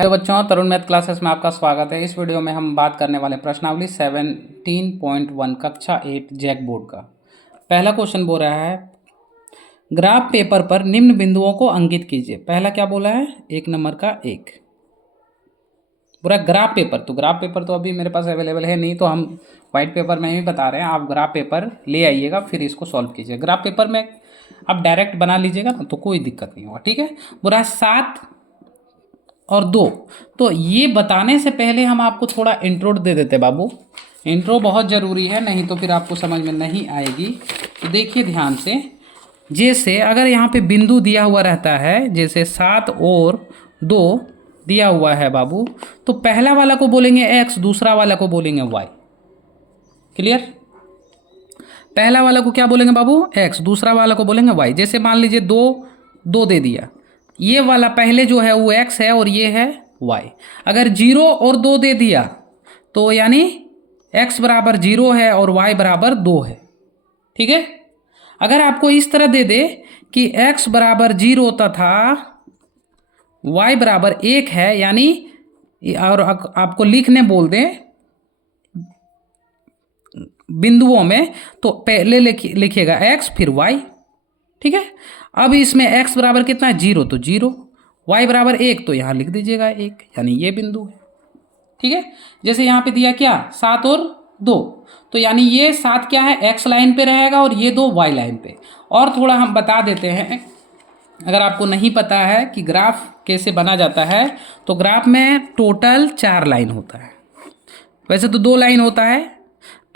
Hello बच्चों, तरुण math classes में आपका स्वागत है। इस वीडियो में हम बात करने वाले प्रश्नावली 17.1 कक्षा 8 जैक बोर्ड का। पहला क्वेश्चन बोल रहा है ग्राफ पेपर पर निम्न बिंदुओं को अंकित कीजिए। पहला क्या बोला है? 1 नंबर का 1 पूरा ग्राफ पेपर। तो ग्राफ पेपर तो अभी मेरे पास अवेलेबल है नहीं, तो हम व्हाइट पेपर में ही बता रहे हैं। आप ग्राफ पेपर ले आइएगा, फिर इसको सॉल्व कीजिए। ग्राफ पेपर में आप डायरेक्ट बना लीजिएगा ना, तो कोई दिक्कत नहीं होगा। ठीक है, बोला है 7 और 2। तो ये बताने से पहले हम आपको थोड़ा इंट्रो दे देते बाबू। इंट्रो बहुत ज़रूरी है, नहीं तो फिर आपको समझ में नहीं आएगी। तो देखिए ध्यान से, जैसे अगर यहाँ पे बिंदु दिया हुआ रहता है, जैसे 7 और 2 दिया हुआ है बाबू, तो पहला वाला को बोलेंगे x, दूसरा वाला को बोलेंगे y। क्लियर? पहला वाला को क्या बोलेंगे बाबू? x, दूसरा वाला को बोलेंगे y। जैसे मान लीजिए 2 दे दिया, ये वाला पहले जो है वो x है और ये है y। अगर 0 और 2 दे दिया तो यानी x बराबर 0 है और y बराबर 2 है। ठीक है, अगर आपको इस तरह दे दे कि x बराबर 0 तथा y बराबर 1 है, यानी और आपको लिखने बोल दे बिंदुओं में, तो पहले लिखिएगा x फिर y। ठीक है, अब इसमें x बराबर कितना है? 0, तो 0। y बराबर 1, तो यहाँ लिख दीजिएगा 1, यानी ये बिंदु है। ठीक है, जैसे यहाँ पे दिया क्या? 7 और 2, तो यानी ये 7 क्या है? x लाइन पे रहेगा और ये 2 y लाइन पे। और थोड़ा हम बता देते हैं, अगर आपको नहीं पता है कि ग्राफ कैसे बना जाता है, तो ग्राफ में टोटल 4 लाइन होता है। वैसे तो 2 लाइन होता है,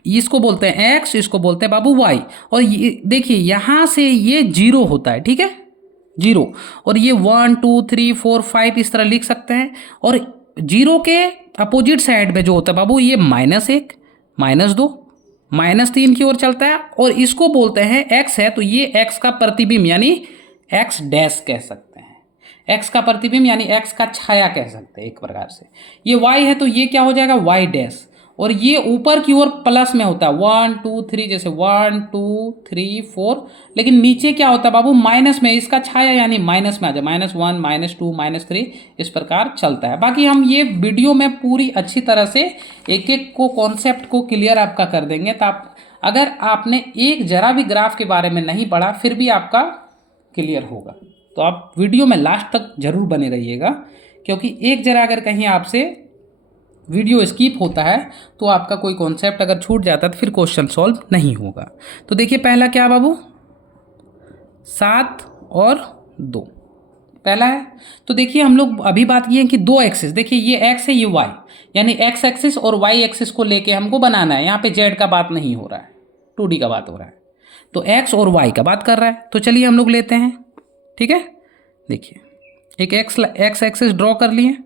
इसको बोलते हैं x, इसको बोलते हैं बाबू y। और ये देखिए यहाँ से ये 0 होता है। ठीक है, 0, और ये 1 2 3 4 5 इस तरह लिख सकते हैं। और 0 के अपोजिट साइड में जो होता है बाबू, ये -1 -2 -3 की ओर चलता है। और इसको बोलते हैं x है, तो ये x का प्रतिबिंब यानी x डैश कह सकते हैं। x का प्रतिबिंब यानी x का छाया कह सकते हैं एक प्रकार से। ये y है, तो ये क्या हो जाएगा? y dash. और ये ऊपर की ओर प्लस में होता है 1 2 3, जैसे 1 2 3 4। लेकिन नीचे क्या होता है बाबू? माइनस में, इसका छाया यानी माइनस में आ जाए, -1 -2 -3 इस प्रकार चलता है। बाकी हम ये वीडियो में पूरी अच्छी तरह से एक एक को कॉन्सेप्ट को क्लियर आपका कर देंगे। तो आप अगर आपने एक जरा भी ग्राफ के बारे में नहीं पढ़ा, फिर भी आपका क्लियर होगा। तो आप वीडियो में लास्ट तक जरूर बने रहिएगा, क्योंकि एक जरा अगर कहीं आपसे वीडियो स्किप होता है तो आपका कोई कॉन्सेप्ट अगर छूट जाता है तो फिर क्वेश्चन सॉल्व नहीं होगा। तो देखिए पहला क्या बाबू? 7 और 2 पहला है। तो देखिए हम लोग अभी बात की है कि 2 एक्सिस, देखिए ये x है, ये y, यानी x एक्सिस और y एक्सिस को लेके हमको बनाना है। यहाँ पे z का बात नहीं हो रहा है, 2D का बात हो रहा है। तो x और y का बात कर रहा है, तो चलिए हम लोग लेते हैं। ठीक है, देखिए एक x एक्सिस ड्रॉ कर लिए,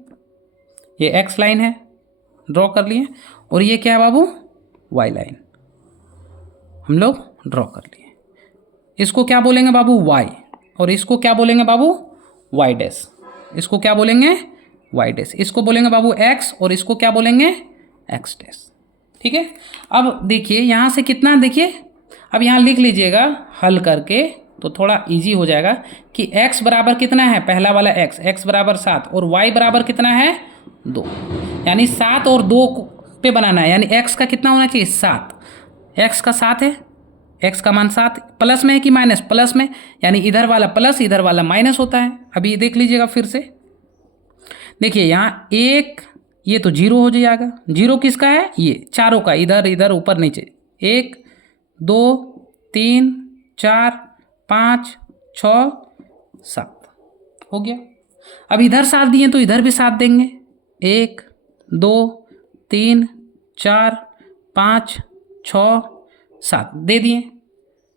ये x लाइन है, ड्रॉ कर लिए। और ये क्या है बाबू? y लाइन हम लोग ड्रॉ कर लिए। इसको क्या बोलेंगे बाबू? y। और इसको क्या बोलेंगे बाबू? y dash. इसको क्या बोलेंगे? y dash. इसको बोलेंगे बाबू x, और इसको क्या बोलेंगे? x dash. ठीक है, अब देखिए यहाँ से कितना, देखिए अब यहाँ लिख लीजिएगा हल करके, तो थोड़ा इजी हो जाएगा कि x बराबर कितना है? पहला वाला x बराबर 7 और y बराबर कितना है? 2। यानी 7 और 2 पे बनाना है, यानी x का कितना होना चाहिए? 7। x का 7 है, x का मान 7, प्लस में है कि माइनस? प्लस में, यानी इधर वाला प्लस इधर वाला माइनस होता है। अभी देख लीजिएगा फिर से, देखिए यहाँ 1, ये तो 0 हो जाएगा। 0 किसका है? ये चारों का, इधर इधर ऊपर नीचे। 1 2 3 4 5 6 7 हो गया। अब इधर 7 दिए तो इधर भी 7 देंगे, 1 2 3 4 5 6 7 दे दिए,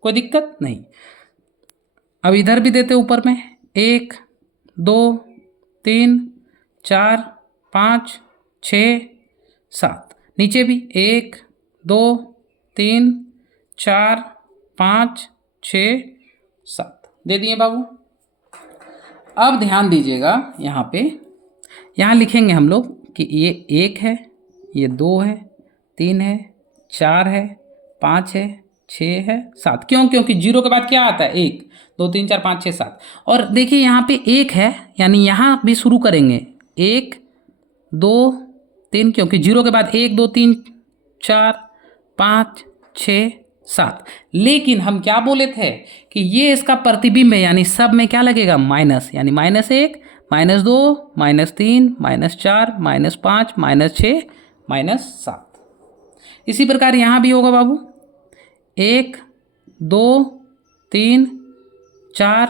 कोई दिक्कत नहीं। अब इधर भी देते ऊपर में, 1 2 3 4 5 6 7, नीचे भी 1 2 3 4 5 6 7 दे दिए बाबू। अब ध्यान दीजिएगा यहाँ पे, यहाँ लिखेंगे हम लोग कि ये 1 है, ये 2 है, 3 है, 4 है, 5 है, 6 है, 7। क्यों? क्योंकि 0 के बाद क्या आता है? 1 2 3 4 5 6 7। और देखिए यहाँ पे 1 है, यानी यहाँ भी शुरू करेंगे 1 2 3, क्योंकि 0 के बाद 1 2 3 4 5 6 7। लेकिन हम क्या बोले थे कि ये इसका प्रतिबिंब है, यानी सब में क्या लगेगा माइनस, यानी -1 -2 -3 -4 -5 -6 -7। इसी प्रकार यहाँ भी होगा बाबू, 1 2 3 4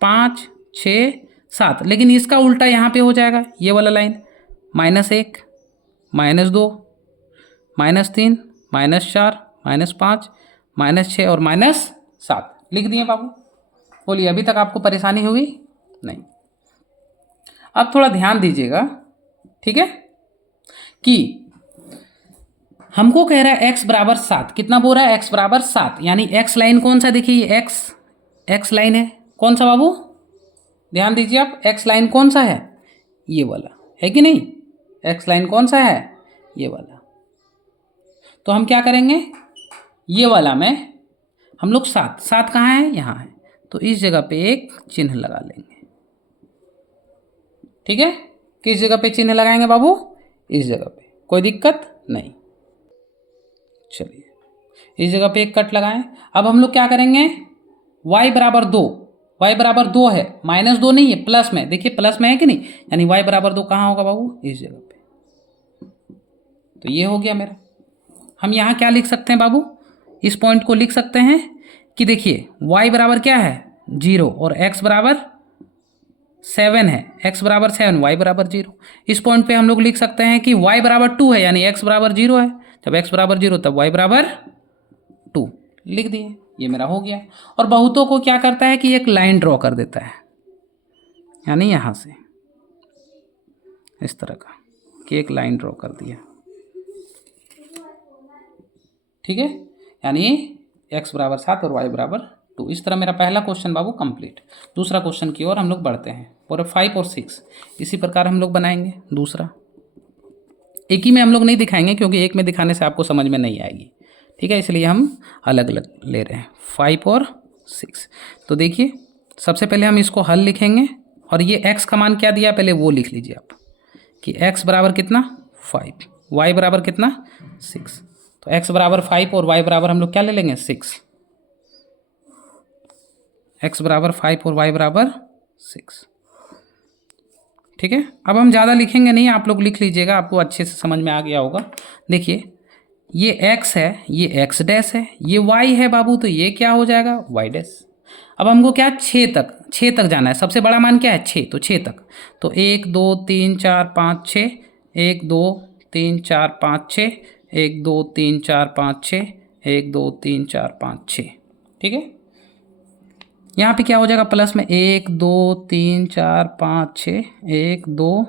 5 6 7, लेकिन इसका उल्टा यहाँ पे हो जाएगा, ये वाला लाइन, -1 -2 -3 -4 -5 -6 और -7 लिख दिए बाबू। बोलिए अभी तक आपको परेशानी होगी नहीं? अब थोड़ा ध्यान दीजिएगा, ठीक है, कि हमको कह रहा है x बराबर 7, कितना बोल रहा है x बराबर 7, यानी x लाइन कौन सा, देखिए ये x लाइन है, कौन सा बाबू, ध्यान दीजिए आप, x लाइन कौन सा है, ये वाला है कि नहीं, x लाइन कौन सा है, ये वाला। तो हम क्या करेंगे, ये वाला में हम लोग 7 कहाँ है, यहाँ है, तो इस जगह पे एक चिन्ह लगा लेंगे, ठीक है। किस जगह पे चिन्ह लगाएंगे बाबू, इस जगह पे, कोई दिक्कत नहीं। चलिए इस जगह पे एक कट लगाएं। अब हम लोग क्या करेंगे, y बराबर 2, y बराबर 2 है, -2 नहीं है, प्लस में, देखिए प्लस में है कि नहीं, यानी y बराबर 2 कहाँ होगा बाबू, इस जगह पे। तो ये हो गया मेरा। हम यहाँ क्या लिख सकते हैं बाबू, इस पॉइंट को लिख सकते हैं कि देखिए y बराबर क्या है 0 और x बराबर 7 है, x बराबर 7 y बराबर 0। इस पॉइंट पे हम लोग लिख सकते हैं कि y बराबर 2 है, यानी x बराबर 0 है, जब x बराबर 0 तब y बराबर 2 लिख दिए, ये मेरा हो गया। और बहुतों को क्या करता है कि एक लाइन ड्रॉ कर देता है, यानी यहाँ से इस तरह का कि एक लाइन ड्रॉ कर दिया, ठीक है, यानी x बराबर 7 और y बराबर 2। इस तरह मेरा पहला क्वेश्चन बाबू कंप्लीट। दूसरा क्वेश्चन की ओर हम लोग बढ़ते हैं, पूरे 5 और 6 इसी प्रकार हम लोग बनाएंगे। दूसरा एक ही में हम लोग नहीं दिखाएंगे, क्योंकि एक में दिखाने से आपको समझ में नहीं आएगी, ठीक है, इसलिए हम अलग अलग ले रहे हैं, 5 और 6। तो देखिए सबसे पहले हम इसको हल लिखेंगे, और ये x का मान क्या दिया पहले वो लिख लीजिए आप, कि x बराबर कितना 5, y बराबर कितना 6। तो x बराबर 5 और y बराबर हम लोग क्या ले लेंगे 6, x बराबर 5 और y बराबर 6, ठीक है। अब हम ज़्यादा लिखेंगे नहीं, आप लोग लिख लीजिएगा, आपको अच्छे से समझ में आ गया होगा। देखिए ये x है, ये x डैश है, ये y है बाबू, तो ये क्या हो जाएगा y डैश। अब हमको क्या 6 तक जाना है, सबसे बड़ा मान क्या है 6, तो 6 तक, तो 1 2 3 4 5 6, 1 2 3 4 5 6, 1 2 3 4 5 6, 1 2 3 4 5 6, ठीक है। यहाँ पे क्या हो जाएगा प्लस में 1 2 3 4 5 6, 1 2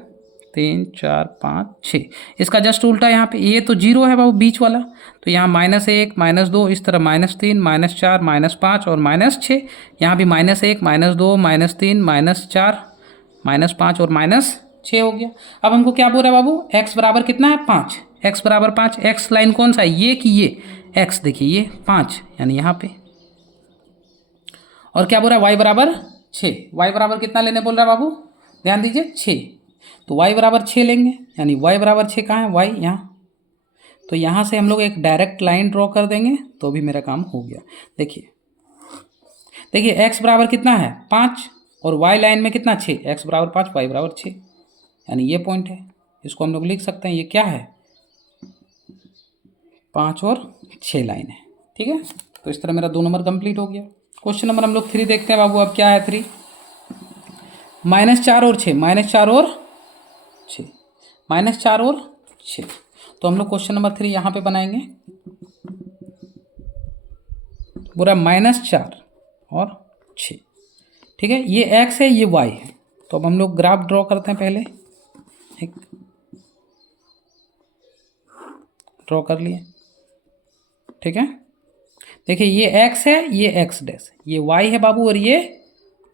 3 4 5 6, इसका जस्ट उल्टा यहाँ पे, ये तो 0 है बाबू बीच वाला, तो यहाँ -1 -2, इस तरह -3 -4 -5 और -6, यहाँ भी -1 -2 -3 -4 -5 और -6 हो गया। अब हमको क्या बोल रहा है बाबू, x बराबर कितना है 5, x बराबर 5, x लाइन कौन सा है ये कि ये x, देखिए ये 5 यानी यहाँ पे, और क्या बोल रहा है y बराबर 6, y बराबर कितना लेने बोल रहा है बाबू, ध्यान दीजिए 6, तो y बराबर 6 लेंगे, यानी y बराबर 6 कहाँ है, y यहाँ, तो यहाँ से हम लोग एक डायरेक्ट लाइन ड्रॉ कर देंगे, तो भी मेरा काम हो गया। देखिए x बराबर कितना है 5 और y लाइन में कितना 6, x बराबर 5 y बराबर 6, यानी ये पॉइंट है, इसको हम लोग लिख सकते हैं, ये क्या है 5 और 6 लाइन है, ठीक है। तो इस तरह मेरा 2 नंबर कंप्लीट हो गया। क्वेश्चन नंबर हम लोग 3 देखते हैं बाबू, अब क्या है 3, -4 और 6, -4 और 6, -4 और 6, तो हम लोग क्वेश्चन नंबर 3 यहाँ पे बनाएंगे, पूरा -4 और 6, ठीक है, ये x है ये y है। तो अब हम लोग ग्राफ ड्रॉ करते हैं, पहले एक ड्रॉ कर लिए, ठीक है। देखिए ये x है ये x डैश, ये y है बाबू और ये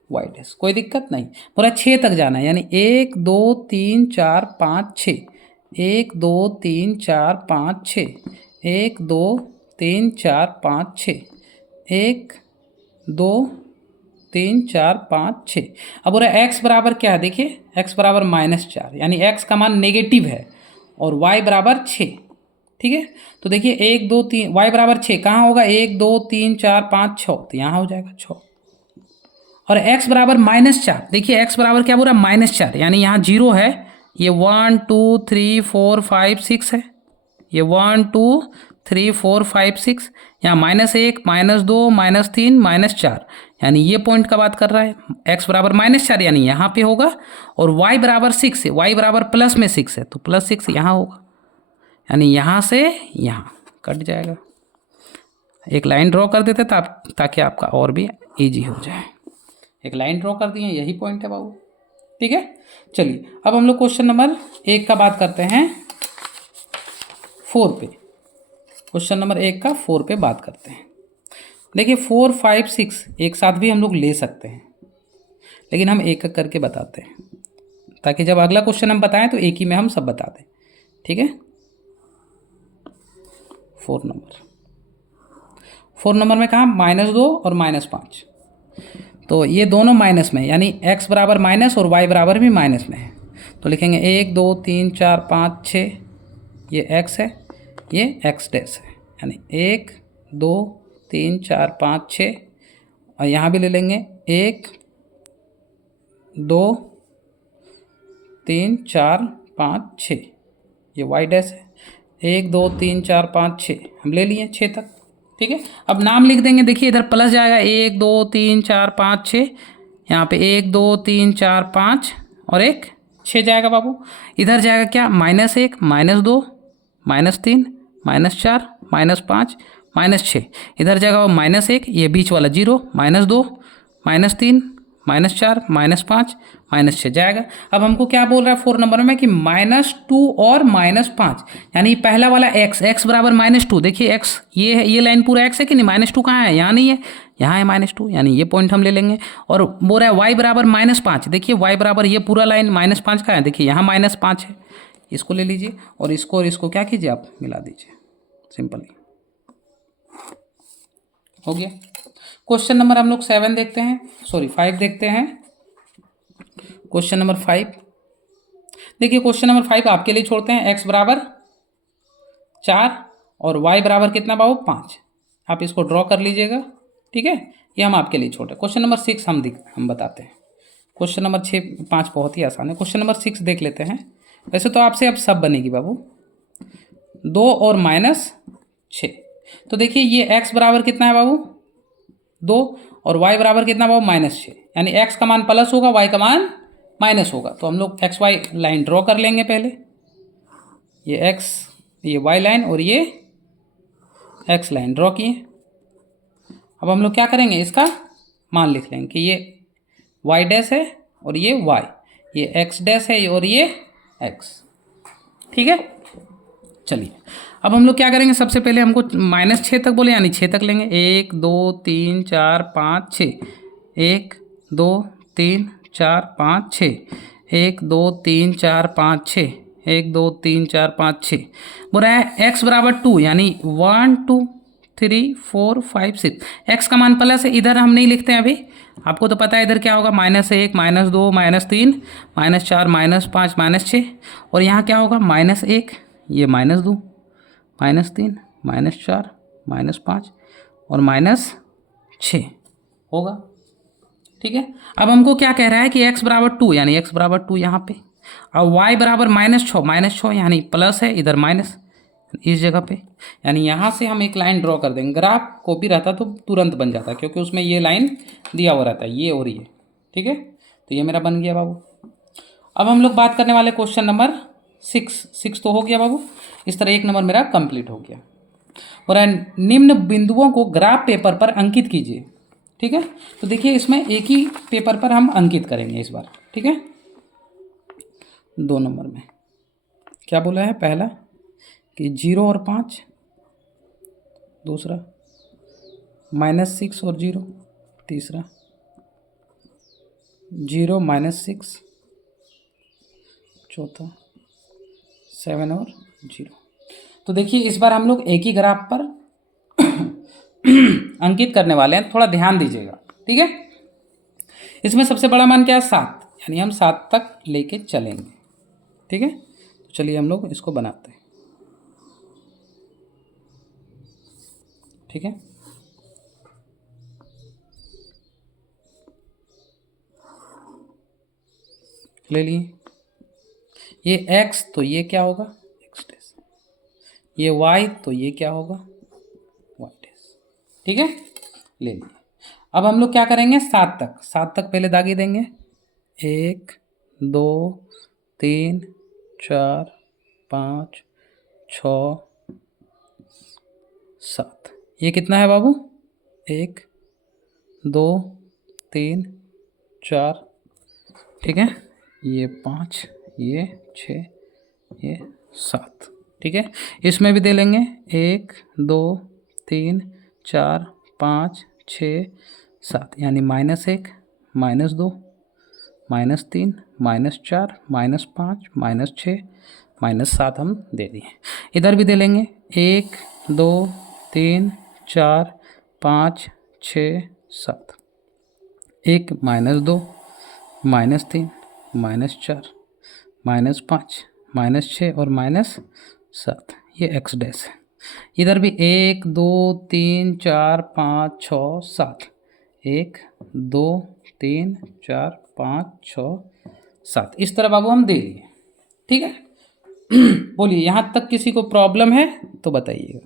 y डैश, कोई दिक्कत नहीं, पूरा 6 तक जाना है, यानी 1 2 3 4 5 6, 1 2 3 4 5 6, 1 2 3 4 5 6, 1 2 3 4 5 6। अब बोला x बराबर क्या है, देखिए x बराबर -4, यानी x का मान नेगेटिव है और y बराबर 6। ठीक है, तो देखिए 1 2 3, y बराबर 6 कहाँ होगा, 1 2 3 4 5 6, तो यहाँ हो जाएगा 6। और x बराबर -4, देखिए x बराबर क्या बोल रहा है, -4, यानी यहाँ 0 है, ये 1 2 3 4 5 6 है, ये 1 2 3 4 5 6, यहाँ -1 -2 -3 -4, यानी ये पॉइंट का बात कर रहा है। x बराबर -4 यानी यहाँ पे होगा, और y बराबर 6 है, y बराबर प्लस में 6 है, तो +6 यहाँ होगा, यानी यहाँ से यहाँ कट जाएगा। एक लाइन ड्रॉ कर देते ताकि आपका और भी इजी हो जाए। एक लाइन ड्रॉ कर दिए, यही पॉइंट है बाबू। ठीक है, चलिए अब हम लोग क्वेश्चन नंबर 1 का बात करते हैं 4 पे। क्वेश्चन नंबर 1 का 4 पे बात करते हैं। देखिए 4 5 6 एक साथ भी हम लोग ले सकते हैं, लेकिन हम एक एक करके बताते हैं ताकि जब अगला क्वेश्चन हम बताएं तो एक ही में हम सब बता दें। ठीक है, 4 नंबर में कहा -2 और -5, तो ये दोनों माइनस में, यानी x बराबर माइनस और y बराबर भी माइनस में है, तो लिखेंगे 1 2 3 4 5 6, ये x है, ये x डैश है, यानी 1 2 3 4 5 6, और यहाँ भी ले लेंगे 1 2 3 4 5 6, ये y डैश है, 1 2 3 4 5 6 हम ले लिए 6 तक। ठीक है, अब नाम लिख देंगे, देखिए इधर प्लस जाएगा 1 2 3 4 5 6, यहाँ पे 1 2 3 4 5 और एक 6 जाएगा बाबू। इधर जाएगा क्या, -1 -2 -3 -4 -5 -6, इधर जाएगा -1, ये बीच वाला 0 -2 -3 -4 -5 -6 जाएगा। अब हमको क्या बोल रहा है 4 नंबर में कि -2 और -5, यानी पहला वाला x बराबर -2, देखिए x ये है, ये लाइन पूरा x है कि नहीं, -2 कहाँ है, यहाँ नहीं है, यहाँ है -2, यानी ये पॉइंट हम ले लेंगे। और बोल रहा है y बराबर -5, देखिए y बराबर ये पूरा लाइन -5 का है, देखिए यहाँ -5 है, इसको ले लीजिए और इसको क्या कीजिए आप मिला दीजिए, सिंपली हो गया। क्वेश्चन नंबर हम लोग 7 देखते हैं, सॉरी 5 देखते हैं। क्वेश्चन नंबर 5, देखिए क्वेश्चन नंबर 5 आपके लिए छोड़ते हैं। x बराबर 4 और y बराबर कितना बाबू 5, आप इसको ड्रॉ कर लीजिएगा। ठीक है, ये हम आपके लिए छोड़े। क्वेश्चन नंबर 6 हम बताते हैं। क्वेश्चन नंबर 5 बहुत ही आसान है। क्वेश्चन नंबर 6 देख लेते हैं। वैसे तो आपसे अब सब बनेगी बाबू, 2 और -6, तो देखिए ये x बराबर कितना है बाबू 2 और y बराबर कितना बाबू -6, यानी x का मान प्लस होगा, y का मान माइनस होगा, तो हम लोग एक्स वाई लाइन ड्रॉ कर लेंगे पहले, ये x, ये y लाइन और ये x लाइन ड्रॉ किए। अब हम लोग क्या करेंगे, इसका मान लिख लेंगे कि ये y डैश है और ये y, ये x डैश है और ये x। ठीक है, चलिए अब हम लोग क्या करेंगे, सबसे पहले हमको -6 तक बोले, यानी 6 तक लेंगे। 1 2 3 4 5 6, 1 2 3 4 5 6, 1 2 3 4 5 6, 1 2 3 4 5 6, बोल रहा है x बराबर 2, यानी 1 2 3 4 5 6, x का मान प्लस है, इधर हम नहीं लिखते हैं अभी, आपको तो पता है इधर क्या होगा, -1 -2 -3 -4 -5 -6, और यहाँ क्या होगा -1, ये -2 -3 -4 -5 और -6 होगा। ठीक है, अब हमको क्या कह रहा है कि x बराबर 2, यानी x बराबर 2 यहाँ पे, अब y बराबर -6 यानी प्लस है, इधर माइनस इस जगह पे, यानी यहाँ से हम एक लाइन ड्रॉ कर देंगे। ग्राफ कॉपी रहता तो तुरंत बन जाता, क्योंकि उसमें ये लाइन दिया हुआ रहता है, ये और ये। ठीक है, तो ये मेरा बन गया बाबू। अब हम लोग बात करने वाले क्वेश्चन नंबर 6 तो हो गया बाबू। इस तरह 1 नंबर मेरा कंप्लीट हो गया। और निम्न बिंदुओं को ग्राफ पेपर पर अंकित कीजिए। ठीक है, तो देखिए इसमें एक ही पेपर पर हम अंकित करेंगे इस बार। ठीक है, 2 नंबर में क्या बोला है, पहला कि 0 और 5, दूसरा -6 और 0, तीसरा 0 -6, चौथा 7 और 0। तो देखिए इस बार हम लोग एक ही ग्राफ पर अंकित करने वाले हैं, थोड़ा ध्यान दीजिएगा। ठीक है, इसमें सबसे बड़ा मान क्या है 7, यानी हम 7 तक लेके चलेंगे। ठीक है, तो चलिए हम लोग इसको बनाते हैं। ठीक है, ले लिए ये x, तो ये क्या होगा x डैश, ये y, तो ये क्या होगा y डैश। ठीक है, ले लिए। अब हम लोग क्या करेंगे 7 तक, 7 तक पहले दागी देंगे। 1 2 3 4 5 6 7, ये कितना है बाबू 1 2 3 4, ठीक है, ये 5, ये 6, ये 7। ठीक है, इसमें भी दे लेंगे 1 2 3 4 5 6 7, यानी -1 -2 -3 -4 -5 -6 -7 हम दे दिए। इधर भी दे लेंगे 1 2 3 4 5 6 7, 1 -2 -3 -4 -5 -6 और -7, ये x डैश है। इधर भी 1 2 3 4 5 6 7, 1 2 3 4 5 6 7, इस तरह बाबू हम दे लिए। ठीक है, बोलिए यहाँ तक किसी को प्रॉब्लम है तो बताइएगा।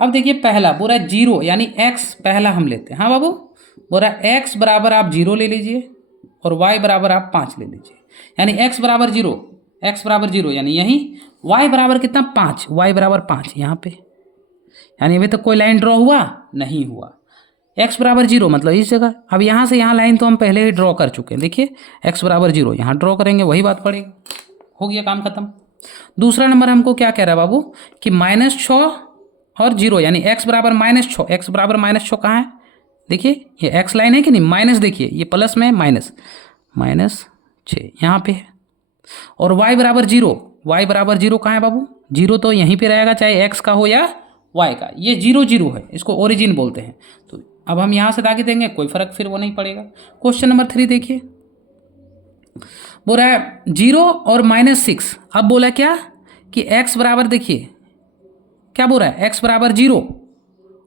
अब देखिए पहला बोला 0, यानी x पहला हम लेते हैं। हाँ बाबू, बोला x बराबर आप 0 ले लीजिए और y बराबर आप 5 ले लीजिए, यानी x बराबर 0, x बराबर 0, यानी यहीं y बराबर कितना 5, y बराबर 5 यहाँ पे, यानी अभी तक कोई लाइन ड्रॉ हुआ नहीं हुआ। x बराबर 0 मतलब इस जगह। अब यहाँ से यहाँ लाइन तो हम पहले ही ड्रॉ कर चुके हैं। देखिए x बराबर 0 यहाँ ड्रॉ करेंगे, वही बात पड़ेगी, हो गया काम खत्म। दूसरा नंबर हमको क्या कह रहा है बाबू कि -6 और 0, यानी x बराबर -6, x बराबर -6 कहाँ है, देखिए ये x लाइन है कि नहीं, माइनस, देखिए ये प्लस में -6 यहाँ पे है। और y बराबर 0, y बराबर 0 कहाँ है बाबू, 0 तो यहीं पे रहेगा, चाहे x का हो या y का, ये 0 0 है, इसको ओरिजिन बोलते हैं। तो अब हम यहाँ से दागी देंगे, कोई फर्क फिर वो नहीं पड़ेगा। क्वेश्चन नंबर 3 देखिए, बोला है 0 और -6। अब बोला क्या कि x बराबर, देखिए क्या बोल रहा है, x बराबर 0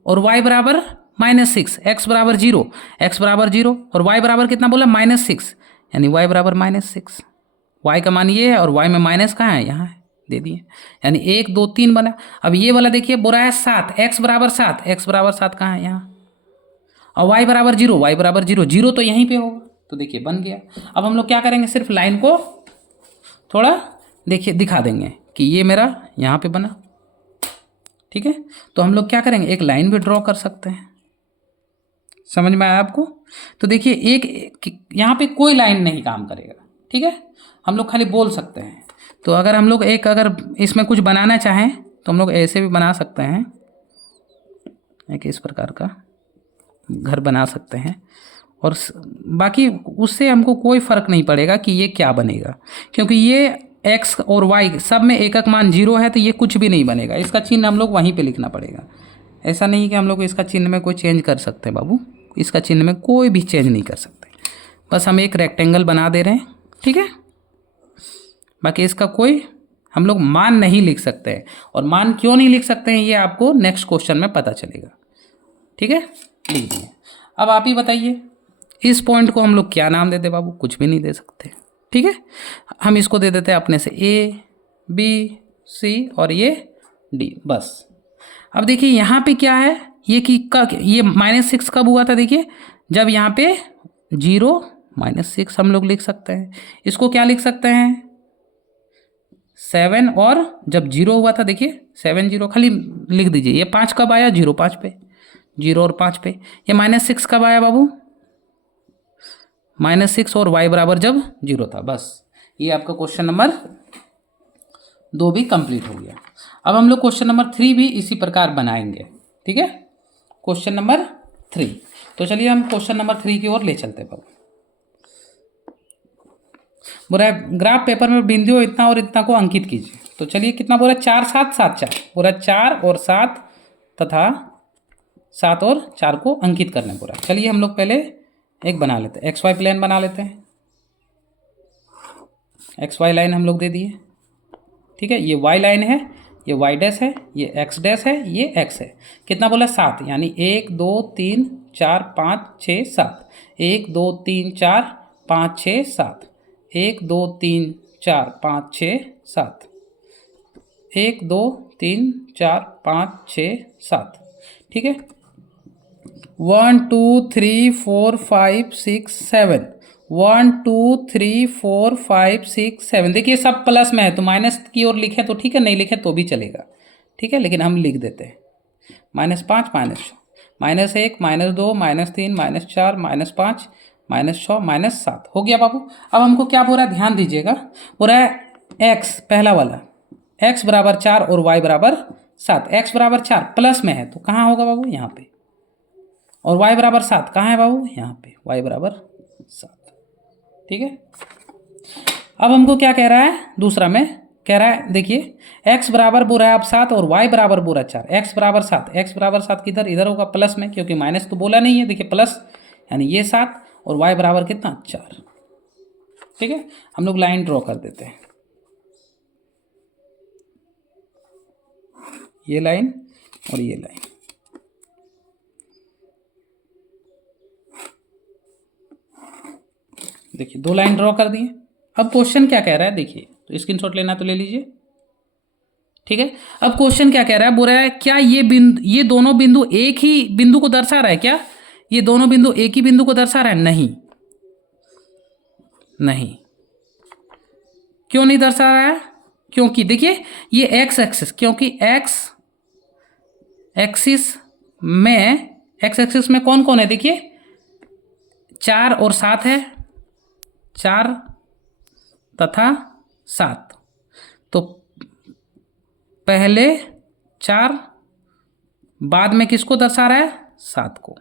और y बराबर -6, x बराबर 0, x बराबर 0 और y बराबर कितना बोला -6, यानी y बराबर -6, y का मान ये है और y में माइनस कहाँ है, यहाँ है, दे दिए, यानी 1 2 3 बना। अब ये वाला देखिए बोला है 7, x बराबर 7, x बराबर 7 कहाँ है, यहाँ, और y बराबर 0, y बराबर 0, 0 तो यहीं पे होगा, तो देखिए बन गया। अब हम लोग क्या करेंगे, सिर्फ लाइन को थोड़ा देखिए दिखा देंगे कि ये मेरा यहाँ पे बना। ठीक है, तो हम लोग क्या करेंगे, एक लाइन भी ड्रॉ कर सकते हैं। समझ में आया आपको? तो देखिए एक यहाँ पे कोई लाइन नहीं काम करेगा। ठीक है, हम लोग खाली बोल सकते हैं। तो अगर हम लोग अगर इसमें कुछ बनाना चाहें तो हम लोग ऐसे भी बना सकते हैं, एक इस प्रकार का घर बना सकते हैं, और बाकी उससे हमको कोई फ़र्क नहीं पड़ेगा कि ये क्या बनेगा, क्योंकि ये x और y सब में एक मान 0 है, तो ये कुछ भी नहीं बनेगा। इसका चिन्ह हम लोग वहीं पे लिखना पड़ेगा। ऐसा नहीं कि हम लोग इसका चिन्ह में कोई चेंज कर सकते हैं बाबू, इसका चिन्ह में कोई भी चेंज नहीं कर सकते, बस हम एक रेक्टेंगल बना दे रहे हैं। ठीक है, बाकी इसका कोई हम लोग मान नहीं लिख सकते हैं, और मान क्यों नहीं लिख सकते हैं ये आपको नेक्स्ट क्वेश्चन में पता चलेगा। ठीक है, लिख दिए। अब आप ही बताइए इस पॉइंट को हम लोग क्या नाम दे दे बाबू, कुछ भी नहीं दे सकते। ठीक है, हम इसको दे देते हैं अपने से A B C और ये D, बस। अब देखिए यहाँ पे क्या है, ये ये -6 कब हुआ था, देखिए जब यहाँ पे 0 -6 हम लोग लिख सकते हैं। इसको क्या लिख सकते हैं 7, और जब 0 हुआ था देखिए 7 0 खाली लिख दीजिए। ये 5 कब आया, 0 5 पे, 0 और 5 पे। ये -6 कब आया बाबू, -6 और y बराबर जब 0 था। बस ये आपका क्वेश्चन नंबर 2 भी कंप्लीट हो गया। अब हम लोग क्वेश्चन नंबर 3 भी इसी प्रकार बनाएंगे। ठीक है, क्वेश्चन नंबर 3, तो चलिए हम क्वेश्चन नंबर 3 की ओर ले चलते हैं बाबू। बोला ग्राफ पेपर में बिंदुओं इतना और इतना को अंकित कीजिए। तो चलिए कितना बोला, 4 7 7 4, बोला 4 और 7 तथा 7 और 4 को अंकित करने बोला। चलिए हम लोग पहले एक बना लेते हैं, एक्स वाई प्लेन बना लेते हैं। एक्स वाई लाइन हम लोग दे दिए, ठीक है। ये वाई लाइन है, ये वाई डैश है, ये एक्स डैश है, ये एक्स है। कितना बोला? 7, यानी 1 2 3 4 5 6 7, 1 2 3 4 5 6 7, 1 2 3 4 5 6 7, 1 2 3 4 5 6 7, ठीक है। 1 2 3 4 5 6 7, 1 2 3 4 5 6 7। देखिए सब प्लस में है तो माइनस की ओर लिखे तो ठीक है, नहीं लिखे तो भी चलेगा, ठीक है, लेकिन हम लिख देते हैं। -5 -6 -1 -2 -3 -4 -5 -6 -7 हो गया बाबू। अब हमको क्या बोल रहा है, ध्यान दीजिएगा। बोल रहा है x, पहला वाला x बराबर 4 और y बराबर 7। x बराबर 4 प्लस में है तो कहाँ होगा बाबू? यहाँ पे। और y बराबर 7 कहाँ है बाबू? यहाँ पे, y बराबर 7, ठीक है। अब हमको क्या कह रहा है, दूसरा में कह रहा है, देखिए x बराबर बोल रहा है अब 7 और y बराबर बोल रहा है 4। x बराबर 7, x बराबर 7 किधर? इधर होगा प्लस में, क्योंकि माइनस तो बोला नहीं है। देखिए प्लस, यानी ये 7 और y बराबर कितना? 4, ठीक है। हम लोग लाइन ड्रॉ कर देते हैं, ये लाइन और ये लाइन। देखिए 2 लाइन ड्रॉ कर दिए। अब क्वेश्चन क्या कह रहा है, देखिए, तो स्क्रीनशॉट लेना तो ले लीजिए, ठीक है। अब क्वेश्चन क्या कह रहा है, बोल रहा है क्या ये दोनों बिंदु एक ही बिंदु को दर्शा रहा है? क्या ये दोनों बिंदु एक ही बिंदु को दर्शा रहा है? नहीं, नहीं। क्यों नहीं दर्शा रहा है? क्योंकि देखिए ये एक्स एक्सिस, क्योंकि एक्स एक्सिस में कौन कौन है? देखिए 4 और 7 है, 4 तथा 7। तो पहले 4, बाद में किसको दर्शा रहा है? 7 को।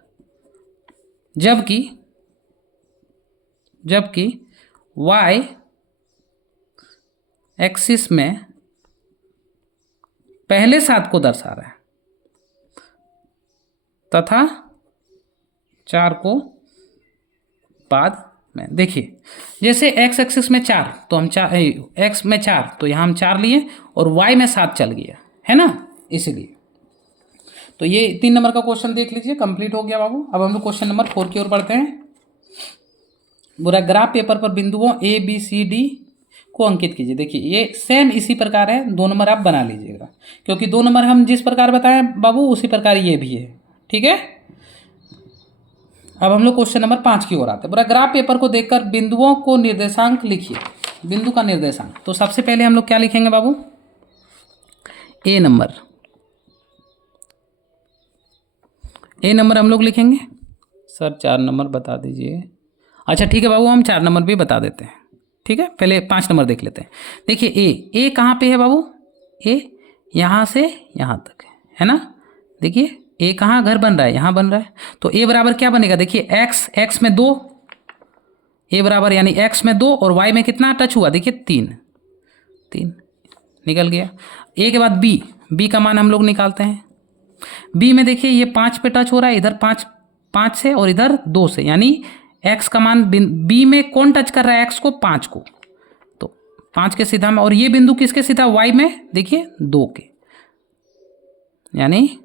जबकि y एक्सिस में पहले 7 को दर्शा रहा है तथा 4 को बाद में। देखिए जैसे x एक्सिस में 4 तो हम x में 4 तो यहाँ हम 4 लिए और y में 7 चल गया है ना, इसलिए। तो ये 3 नंबर का क्वेश्चन देख लीजिए, कंप्लीट हो गया बाबू। अब हम लोग क्वेश्चन नंबर 4 की ओर बढ़ते हैं। बुरा ग्राफ पेपर पर बिंदुओं ए बी सी डी को अंकित कीजिए। देखिए ये सेम इसी प्रकार है, 2 नंबर आप बना लीजिएगा, क्योंकि 2 नंबर हम जिस प्रकार बताएं बाबू उसी प्रकार ये भी है, ठीक है। अब हम लोग क्वेश्चन नंबर 5 की ओर आते हैं। बुरा ग्राफ पेपर को देखकर बिंदुओं को निर्देशांक लिखिए। बिंदु का निर्देशांक, तो सबसे पहले हम लोग क्या लिखेंगे बाबू? ए नंबर हम लोग लिखेंगे। सर 4 नंबर बता दीजिए। अच्छा ठीक है बाबू, हम 4 नंबर भी बता देते हैं, ठीक है। पहले 5 नंबर देख लेते हैं। देखिए ए कहाँ पे है बाबू? ए यहाँ से यहाँ तक है ना। देखिए ए कहाँ घर बन रहा है? यहाँ बन रहा है। तो ए बराबर क्या बनेगा? देखिए एक्स में 2, ए बराबर यानी एक्स में 2 और वाई में कितना टच हुआ? देखिए 3 निकल गया। ए के बाद बी का मान हम लोग निकालते हैं। बी में देखिए ये 5 पे टच हो रहा है, इधर 5 से और इधर 2 से, यानी एक्स का मान बी में कौन टच कर रहा है? एक्स को, 5 को। तो 5 के सीधा में, और ये बिंदु किसके सीधा? वाई में देखिए 2 के, यानी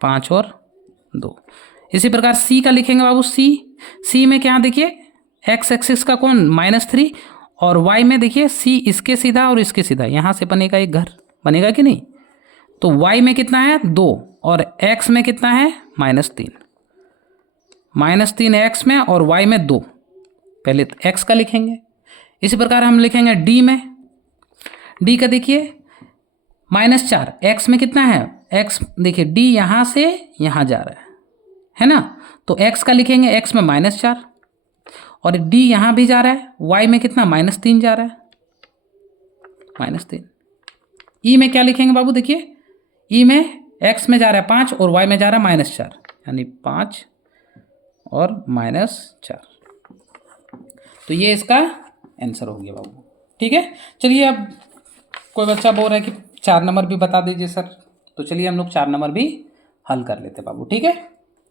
5 और 2। इसी प्रकार सी का लिखेंगे बाबू। सी में क्या देखिए एक्स एक्सिस का कौन? -3, और वाई में देखिए सी इसके सीधा और इसके सीधा, यहाँ से बनेगा एक घर, बनेगा कि नहीं? तो वाई में कितना है? 2, और एक्स में कितना है? -3। -3 एक्स में और वाई में 2। पहले एक्स का लिखेंगे। इसी प्रकार हम लिखेंगे डी का। देखिए -4, एक्स में कितना है? एक्स देखिए डी यहाँ से यहाँ जा रहा है ना, तो एक्स का लिखेंगे। एक्स में -4 और डी यहाँ भी जा रहा है, वाई में कितना? -3 जा रहा है, -3। ई में क्या लिखेंगे बाबू? देखिए ई में एक्स में जा रहा है 5 और वाई में जा रहा है -4, यानी 5 और -4। तो ये इसका आंसर हो गया बाबू, ठीक है। चलिए अब कोई बच्चा बोल रहा है कि 4 नंबर भी बता दीजिए सर, तो चलिए हम लोग 4 नंबर भी हल कर लेते बाबू, ठीक है।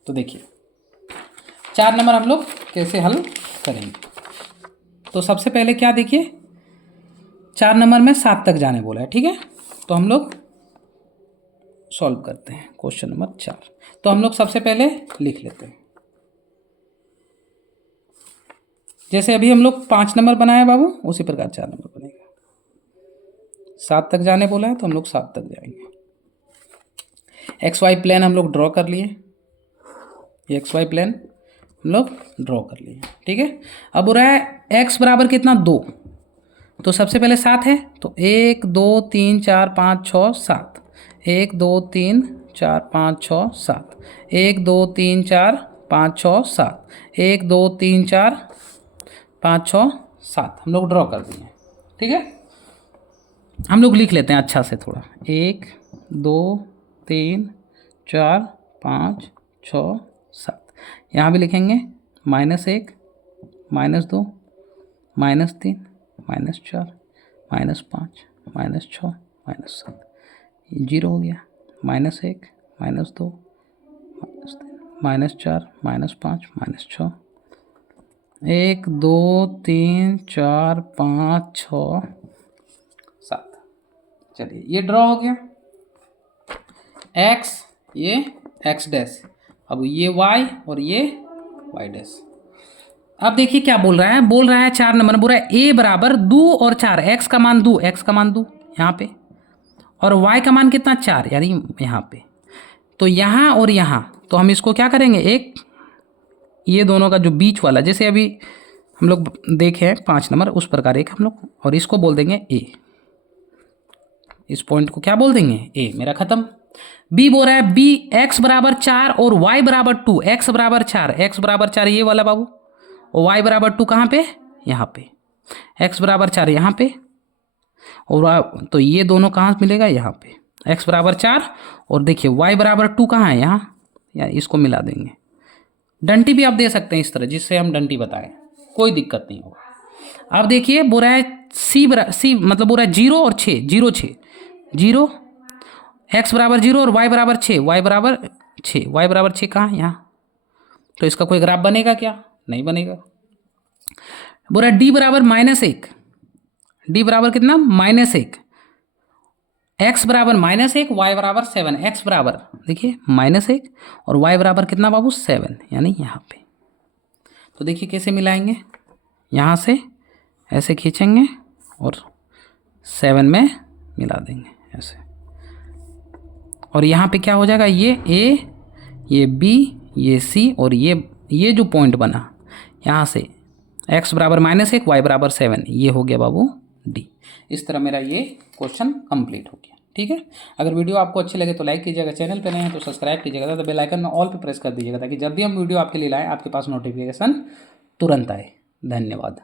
तो देखिए 4 नंबर हम लोग कैसे हल करेंगे। तो सबसे पहले क्या देखिए, 4 नंबर में 7 तक जाने बोला है, ठीक है। तो हम लोग सॉल्व करते हैं क्वेश्चन नंबर 4। तो हम लोग सबसे पहले लिख लेते हैं, जैसे अभी हम लोग 5 नंबर बनाया बाबू, उसी प्रकार 4 नंबर बनेगा। 7 तक जाने बोला है तो हम लोग 7 तक जाएंगे। एक्स वाई प्लेन हम लोग ड्रॉ कर लिए, ये एक्स वाई प्लेन हम लोग ड्रॉ कर लिए, ठीक है। अब हो रहा है एक्स बराबर कितना 2, तो सबसे पहले 7 है, तो 1 2 3 4 5 6 7, 1 2 3 4 5 6 7, 1 2 3 4 5 6 7, 1 2 3 4 5 6 7 हम लोग ड्रॉ कर दिए, ठीक है। हम लोग लिख लेते हैं अच्छा से थोड़ा, 1 2 3 4 5 6 7, यहाँ भी लिखेंगे -1 -2 -3 -4 -5 -6 -7, 0 हो गया, -1 -2 -3 -4 -5 -6, 1 2 3 4 5 6 7। चलिए ये ड्रॉ हो गया, x ये x डैश, अब ये y और ये y डैश। अब देखिए क्या बोल रहा है 4 नंबर बोल रहा है a बराबर 2 और 4, x का मान 2, यहाँ पे, और y का मान कितना 4, यानी यहाँ पे। तो यहाँ और यहाँ, तो हम इसको क्या करेंगे, एक ये दोनों का जो बीच वाला, जैसे अभी हम लोग देखे 5 नंबर उस प्रकार एक हम लोग, और इसको बोल देंगे a, इस पॉइंट को क्या बोल देंगे a, मेरा खत्म। b बोल रहा है b x बराबर 4 और y बराबर 2, x बराबर 4 ये वाला बाबू, और y बराबर 2 कहाँ पे, यहाँ पे, x बराबर 4 यहाँ पे, और तो ये दोनों कहाँ मिलेगा, यहाँ पे, x बराबर 4 और देखिए y बराबर 2 कहाँ है, यहाँ, या इसको मिला देंगे। डंटी भी आप दे सकते हैं इस तरह, जिससे हम डंटी बताएं, कोई दिक्कत नहीं होगा। अब देखिए बोल रहा है सी मतलब बोल रहा है 0 और 6, 0 6 0, x बराबर 0 और y बराबर 6, y बराबर 6 कहाँ, यहाँ। तो इसका कोई ग्राफ बनेगा क्या, नहीं बनेगा। बोल रहा है d बराबर -1, d बराबर कितना -1, x बराबर -1, y बराबर 7, x बराबर देखिए -1 और y बराबर कितना बाबू 7, यानी यहाँ पे। तो देखिए कैसे मिलाएंगे, यहाँ से ऐसे खींचेंगे और 7 में मिला देंगे ऐसे, और यहाँ पे क्या हो जाएगा, ये a, ये b, ये c, और ये जो पॉइंट बना यहाँ से x बराबर -1, y बराबर 7, ये हो गया बाबू d। इस तरह मेरा ये क्वेश्चन कंप्लीट हो गया, ठीक है। अगर वीडियो आपको अच्छी लगे तो लाइक कीजिएगा, चैनल पे नए हैं तो सब्सक्राइब कीजिएगा, तो बेल आइकन में ऑल पे प्रेस कर दीजिएगा, ताकि जब भी हम वीडियो आपके लिए लाएं आपके पास नोटिफिकेशन तुरंत आए। धन्यवाद।